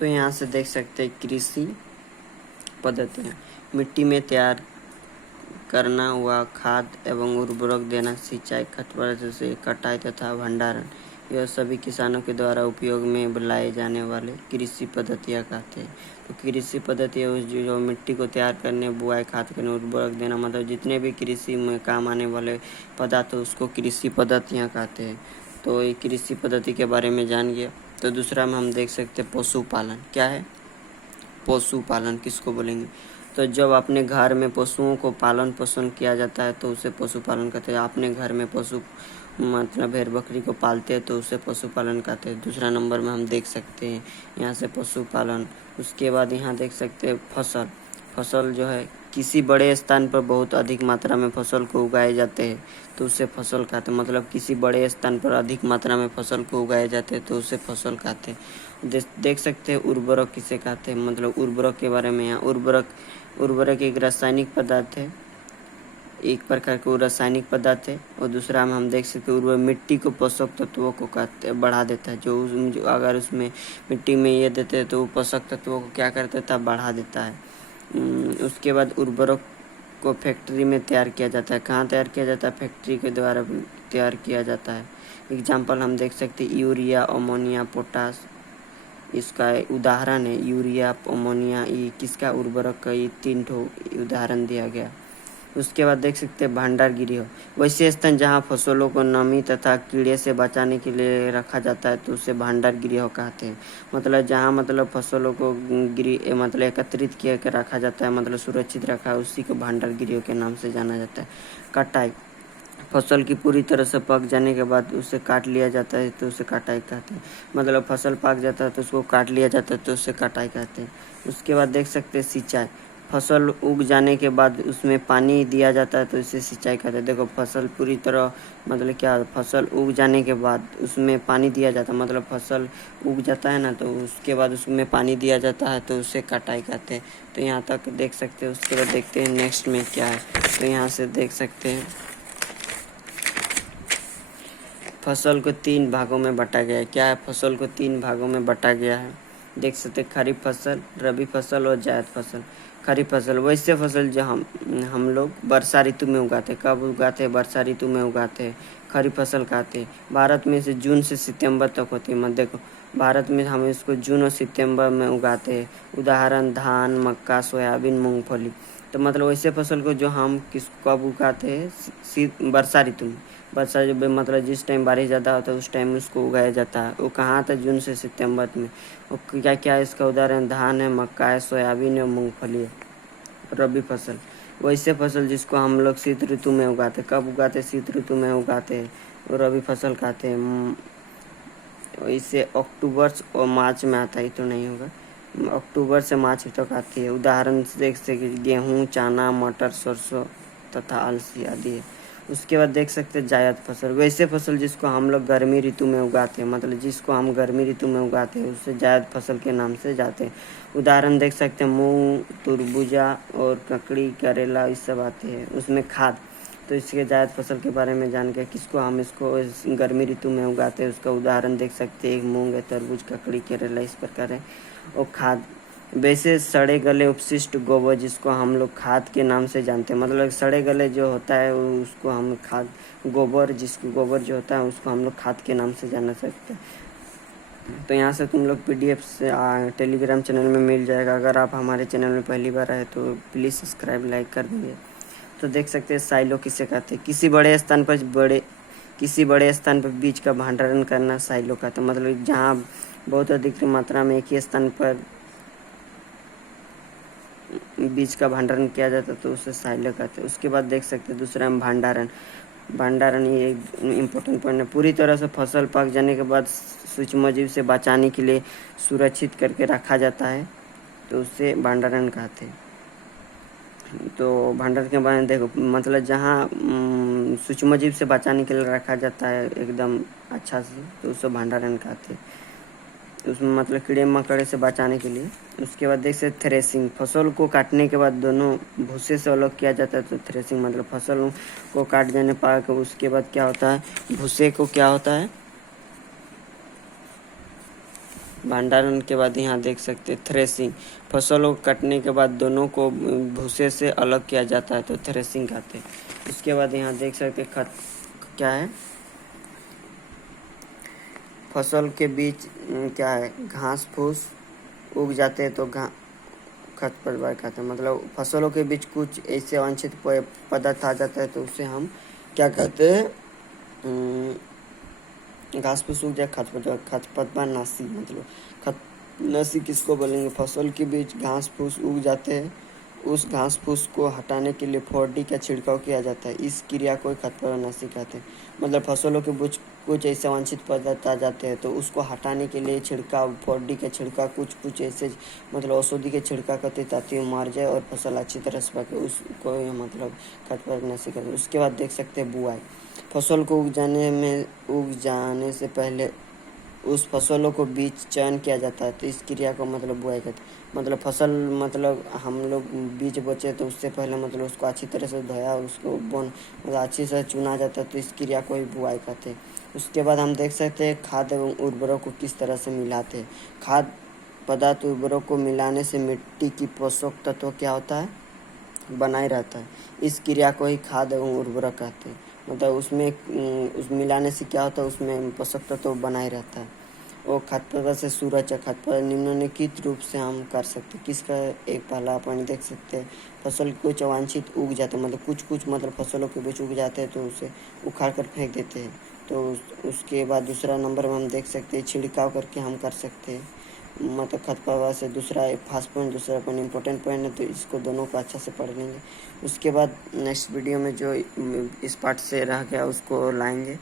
तो यहाँ से देख सकते हैं कृषि पद्धतियाँ। मिट्टी में तैयार करना हुआ खाद एवं उर्वरक देना, सिंचाई, खरपतवार से कटाई तथा भंडारण, यह सभी किसानों के द्वारा उपयोग में लाए जाने वाले कृषि पद्धतियाँ कहते हैं। तो कृषि पद्धति उस जो मिट्टी को तैयार करने, बुआई, खाद करने, उर्वरक देना, मतलब जितने भी कृषि में काम आने वाले पदार्थ उसको कृषि पद्धतियाँ कहते हैं। तो ये कृषि पद्धति के बारे में जान गया। तो दूसरा में हम देख सकते हैं पशुपालन। क्या है पशुपालन, किसको बोलेंगे? तो जब अपने घर में पशुओं को पालन पोषण किया जाता है तो उसे पशुपालन कहते हैं। अपने घर में पशु मतलब भेड़ बकरी को पालते हैं तो उसे पशुपालन कहते हैं। दूसरा नंबर में हम देख सकते हैं यहाँ से पशुपालन। उसके बाद यहाँ देख सकते हैं फसल। फसल जो है किसी बड़े स्थान पर बहुत अधिक मात्रा में फसल को उगाए जाते हैं तो उसे फसल कहते हैं। मतलब किसी बड़े स्थान पर अधिक मात्रा में फसल को उगाए जाते हैं तो उसे फसल कहते हैं। देख सकते हैं उर्वरक किसे कहते हैं। मतलब उर्वरक के बारे में यहाँ उर्वरक एक रासायनिक पदार्थ है, एक प्रकार का रासायनिक पदार्थ है। और दूसरा में हम देख सकते हैं उर्वरक मिट्टी को पोषक तत्वों को बढ़ा देता है। जो अगर उसमें मिट्टी में ये देते हैं तो वो पोषक तत्वों को क्या कर देता है, बढ़ा देता है। उसके बाद उर्वरक को फैक्ट्री में तैयार किया जाता है। कहाँ तैयार किया जाता है? फैक्ट्री के द्वारा तैयार किया जाता है। एग्जाम्पल हम देख सकते हैं यूरिया, अमोनिया, पोटास, इसका उदाहरण है यूरिया, अमोनिया। ये किसका उर्वरक का ये 3 ठो उदाहरण दिया गया। उसके बाद देख सकते हैं भंडार गृह, वैसे स्थान जहाँ फसलों को नमी तथा कीड़े से बचाने के लिए रखा जाता है तो उसे भंडार गृह कहते हैं। मतलब जहाँ मतलब फसलों को मतलब एकत्रित किया कर रखा जाता है, मतलब सुरक्षित रखा है, उसी को भंडार गृह के नाम से जाना जाता है। कटाई, फसल की पूरी तरह से पक जाने के बाद उसे काट लिया जाता है तो उसे कटाई कहते हैं। मतलब फसल पक जाता है तो उसको काट लिया जाता है तो उसे कटाई कहते हैं। उसके बाद देख सकते हैं सिंचाई, फसल उग जाने के बाद उसमें पानी दिया जाता है तो इसे सिंचाई कहते हैं। देखो फसल पूरी तरह मतलब क्या, फसल उग जाने के बाद उसमें पानी दिया जाता है, मतलब फसल उग जाता है ना तो उसके बाद उसमें पानी दिया जाता है तो उसे कटाई कहते हैं। तो यहाँ तक देख सकते हैं। उसके बाद देखते हैं नेक्स्ट में क्या है। तो यहाँ से देख सकते हैं फसल को 3 भागों में बांटा गया है। क्या है? फसल को 3 भागों में बांटा गया है। देख सकते खरीफ फसल, रबी फसल और जायद फसल। खरीफ फसल वैसे फसल जो हम लोग वर्षा ऋतु में उगाते हैं। कब उगाते हैं? वर्षा ऋतु में उगाते हैं, खरीफ फसल कहते हैं। भारत में से जून से सितंबर तक होती है। मत देखो भारत में हम इसको जून और सितंबर में उगाते हैं। उदाहरण धान, मक्का, सोयाबीन, मूंगफली। तो मतलब वैसे फसल को जो हम कब उगाते हैं? वर्षा ऋतु में। वर्षा जब मतलब जिस टाइम बारिश ज़्यादा होता है उस टाइम उसको उगाया जाता है। वो कहाँ आता है? जून से सितंबर में। और क्या क्या इसका उदाहरण धान है, मक्का है, सोयाबीन है, मूंगफली है। रबी फसल वैसे फसल जिसको हम लोग शीत ऋतु में उगाते हैं। कब उगाते हैं? शीत ऋतु में उगाते हैं, वो रबी फसल कहते हैं। इसे अक्टूबर और मार्च में आता है, तो नहीं होगा, अक्टूबर से मार्च तक आती है। उदाहरण देख सकते गेहूँ, चना, मटर, सरसों तथा अलसी आदि है। उसके बाद देख सकते हैं जायद फसल, वैसे फसल जिसको हम लोग गर्मी ऋतु में उगाते हैं, मतलब जिसको हम गर्मी ऋतु में उगाते हैं उससे जायद फसल के नाम से जाते हैं। उदाहरण देख सकते हैं मूंग, तुरबूजा और ककड़ी, करेला, ये सब आते हैं। उसमें खाद, तो इसके जायद फसल के बारे में जान के किसको हम इसको गर्मी ऋतु में उगाते हैं उसका उदाहरण देख सकते हैं। मूंग है, तरबूज, ककड़ी, करेला, इस प्रकार है। और खाद वैसे सड़े गले उपशिष्ट गोबर जिसको हम लोग खाद के नाम से जानते हैं। मतलब सड़े गले जो होता है उसको हम खाद, गोबर जिसको गोबर जो होता है उसको हम लोग खाद के नाम से जान सकते हैं। तो यहाँ से तुम लोग PDF से टेलीग्राम चैनल में मिल जाएगा। अगर आप हमारे चैनल में पहली बार आए तो प्लीज़ सब्सक्राइब, लाइक कर दीजिए। तो देख सकते हैं साइलो किसे कहते हैं? किसी बड़े स्थान पर बीज का भंडारण करना साइलो कहते हैं। मतलब जहाँ बहुत अधिक मात्रा में एक ही स्थान पर बीज का भंडारण किया जाता है तो उसे साइलो कहते हैं। उसके बाद देख सकते हैं दूसरा में भंडारण ये इम्पोर्टेंट पॉइंट है। पूरी तरह से फसल पक जाने के बाद सूक्ष्मजीव से बचाने के लिए सुरक्षित करके रखा जाता है तो उसे भंडारण कहते हैं। तो भंडारण के बारे में देखो, मतलब जहाँ सूक्ष्मजीव से बचाने के लिए रखा जाता है एकदम अच्छा से तो उसे भंडारण कहते हैं। उसमें मतलब कीड़े मकोड़े से बचाने के लिए। उसके बाद देख सकते थ्रेसिंग, फसल को काटने के बाद दोनों भूसे से अलग किया जाता है तो थ्रेसिंग मतलब फसल को काट जाने पर उसके बाद क्या होता है, भूसे को क्या होता है, भंडारण के बाद यहाँ देख सकते हैं थ्रेसिंग, फसलों को कटने के बाद दोनों को भूसे से अलग किया जाता है तो थ्रेसिंग कहते हैं। उसके बाद यहाँ देख सकते खत क्या है, फसल के बीच क्या है, घास फूस उग जाते हैं तो खरपतवार कहते हैं। मतलब फसलों के बीच कुछ ऐसे अवांछित पदार्थ आ जाता है तो उसे हम क्या कहते हैं, घास फूस उग जाए खरपतवार नाशी। मतलब नाशी किसको बोलेंगे, फसल के बीच घास फूस उग जाते हैं, उस घास फूस को हटाने के लिए 4D का छिड़काव किया जाता है, इस क्रिया को खरपतवार नाशी कहते हैं। मतलब फसलों के बीच कुछ ऐसे वांछित पदार्थ आ जाते हैं तो उसको हटाने के लिए छिड़काव 4D का छिड़काव कुछ ऐसे मतलब औषधि के छिड़काव करते ताकि वो मर जाए और फसल अच्छी तरह से पके, उसको मतलब खरपतवार नाशी कहते हैं। उसके बाद देख सकते हैं बुआई, फसल को उग जाने से पहले उस फसलों को बीज चयन किया जाता है तो इस क्रिया को मतलब बुआई कहते हैं। मतलब फसल मतलब हम लोग बीज बोते तो उससे पहले मतलब उसको अच्छी तरह से धोया, उसको मतलब अच्छी से चुना जाता है तो इस क्रिया को ही बुआई कहते हैं। उसके बाद हम देख सकते हैं खाद एवं उर्वरक को किस तरह से मिलाते हैं। खाद पदार्थ उर्वरक को मिलाने से मिट्टी की पोषक तत्व क्या होता है, बनाए रहता है, इस क्रिया को ही खाद एवं उर्वरक कहते हैं। मतलब उस मिलाने से क्या होता है, उसमें पोषक तत्व बनाए रहता है। वो खरपतवार से सुरक्षा, खरपतवार निम्नलिखित रूप से हम कर सकते हैं। किसका, एक पहला अपन देख सकते हैं फसल कुछ अवांछित उग जाते हैं, मतलब कुछ मतलब फसलों के बीच उग जाते हैं तो उसे उखाड़ कर फेंक देते हैं। तो उसके बाद दूसरा नंबर में हम देख सकते हैं छिड़काव करके हम कर सकते हैं। मतलब खरपतवार से दूसरा फर्स्ट पॉइंट, दूसरा पॉइंट इंपॉर्टेंट पॉइंट है तो इसको दोनों को अच्छा से पढ़ लेंगे। उसके बाद नेक्स्ट वीडियो में जो इस पार्ट से रह गया उसको लाएंगे।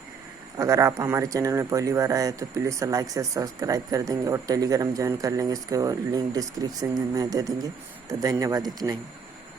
अगर आप हमारे चैनल में पहली बार आए तो प्लीज़ लाइक से सब्सक्राइब कर देंगे और टेलीग्राम ज्वाइन कर लेंगे, इसके लिंक डिस्क्रिप्शन में दे देंगे। तो धन्यवाद, इतना ही।